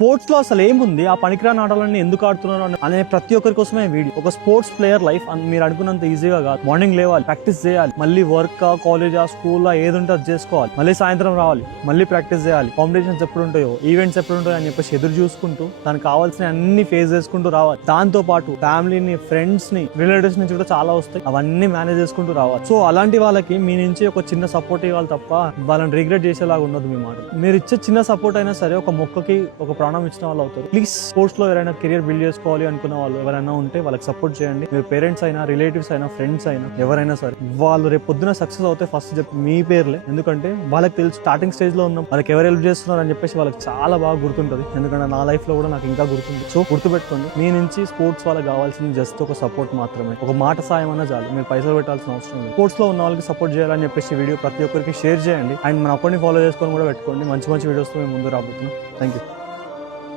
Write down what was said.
Sports లో అసలు ఏముంది, ఆ పనికిరాని ఆటలన్నీ ఎందుకు ఆడుతున్నారు అనే ప్రతి ఒక్కరి కోసమే వీడియో. ఒక స్పోర్ట్స్ ప్లేయర్ లైఫ్ మీరు అనుకున్నంత ఈజీగా కాదు. మార్నింగ్ లేవాలి, ప్రాక్టీస్ చేయాలి, మళ్ళీ వర్క్ కాలేజ్ స్కూల్ ఏది ఉంటే అది చేసుకోవాలి, మళ్ళీ సాయంత్రం రావాలి, మళ్ళీ ప్రాక్టీస్ చేయాలి, కాంపిటీషన్స్ ఎప్పుడు ఉంటాయో, ఈవెంట్స్ ఎప్పుడు ఉంటాయో అని చెప్పేసి ఎదురు చూసుకుంటూ దానికి కావాల్సిన అన్ని ఫేస్ చేసుకుంటూ రావాలి. దాంతో పాటు ఫ్యామిలీని, ఫ్రెండ్స్ ని, రిలేటివ్స్ నుంచి కూడా చాలా వస్తాయి, అవన్నీ మేనేజ్ చేసుకుంటూ రావాలి. సో అలాంటి వాళ్ళకి మీ నుంచి ఒక చిన్న సపోర్ట్ ఇవ్వాలి తప్ప వాళ్ళని రిగ్రెట్ చేసేలాగా ఉండదు మీ మాట. మీరు ఇచ్చే చిన్న సపోర్ట్ అయినా సరే ఒక మొక్కకి ఒక ప్రాణం ఇచ్చిన వాళ్ళు అవుతారు. ప్లీజ్ స్పోర్ట్స్ లో ఎవరైనా కెరియర్ బిల్డ్ చేసుకోవాలి అనుకున్న వాళ్ళు ఎవరైనా ఉంటే వాళ్ళకి సపోర్ట్ చేయండి. మీరు పేరెంట్స్ అయినా, రిలేటివ్స్ అయినా, ఫ్రెండ్స్ అయినా, ఎవరైనా సరే వాళ్ళు రేపు పొద్దున సక్సెస్ అవుతే ఫస్ట్ చెప్పి మీ పేర్లే. ఎందుకంటే వాళ్ళకి తెలుసు స్టార్టింగ్ స్టేజ్ లో ఉన్నాం, వాళ్ళకి ఎవరు హెల్ప్ చేస్తున్నారు అని చెప్పేసి వాళ్ళకి చాలా బాగా గుర్తుంటది. ఎందుకంటే నా లైఫ్ లో కూడా నాకు ఇంకా గుర్తుంది. సో గుర్తుపెట్టుకోండి, మీ నుంచి స్పోర్ట్స్ వాళ్ళకి కావాల్సింది జస్ట్ ఒక సపోర్ట్ మాత్రమే. ఒక మాట సాయం అన్నా చాలు, మీరు పైసలు పెట్టాల్సిన అవసరం లేదు. స్పోర్ట్స్ లో ఉన్న వాళ్ళకి సపోర్ట్ చేయాలని చెప్పేసి వీడియో ప్రతి ఒక్కరికి షేర్ చేయండి. అండ్ మన అకౌంట్ ని ఫాలో చేసుకొని కూడా పెట్టుకోండి. మంచి మంచి వీడియోస్ తో మేము ముందు రాబోతున్నాం. Thank you.